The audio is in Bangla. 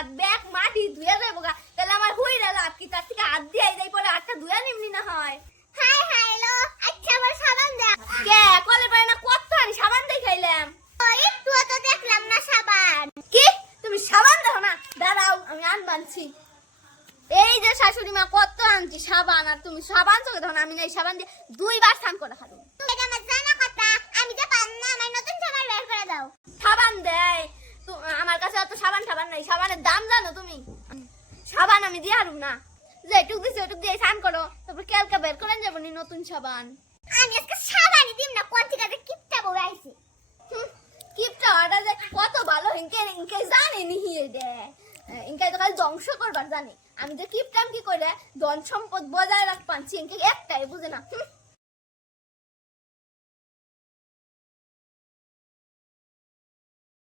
হাত ব্যাগ মাটি ধুয়ে দেবো গা, তাহলে আমার হুইরা লাভ কি? তার থেকে হাত দিয়ে দেই পরে হাতটা ধুয়ে নিমনি না হয়। হাই হাই লো, আচ্ছা আমার সাবান দে। কে কলে পারে না কত আনি সাবান দিয়ে খাইলাম। একটু তো দেখলাম না সাবান। কি তুমি সাবান দেখো না? দাঁড়াও আমি আনবানছি। এই যে শাশুড়ি মা কত আনছি সাবান, আর তুমি সাবান চোখে দেখো না? আমি না এই সাবান দিয়ে 2 বার স্নান করে খাবো। এটা আমার জানা কথা, আমি যে পান না, আমার নতুন সাবান বের করে দাও। সাবান দেয় তো আমার কাছে অত সাবান নাই। সাবানের দাম জানো তুমি? সাবান আমি দিয়ে হারুম না, যে এটুক দিছি ওটুক দিয়ে স্নান করো, তারপর কালকে বের করে যাবো নি নতুন সাবান। আমি আজকে সাবানই দিম না, কোন থেকে যে কিপটা বউ আইছে। কিপটা ওটা যে কত ভালো ইনকে জানি নি হিয়ে দে, ইনকে তো খালি ধ্বংস করবার জানি। আমি যে কিপটাম কি করে ধন সম্পদ বজায় রাখবান, ইনকে একটাই বুঝে না।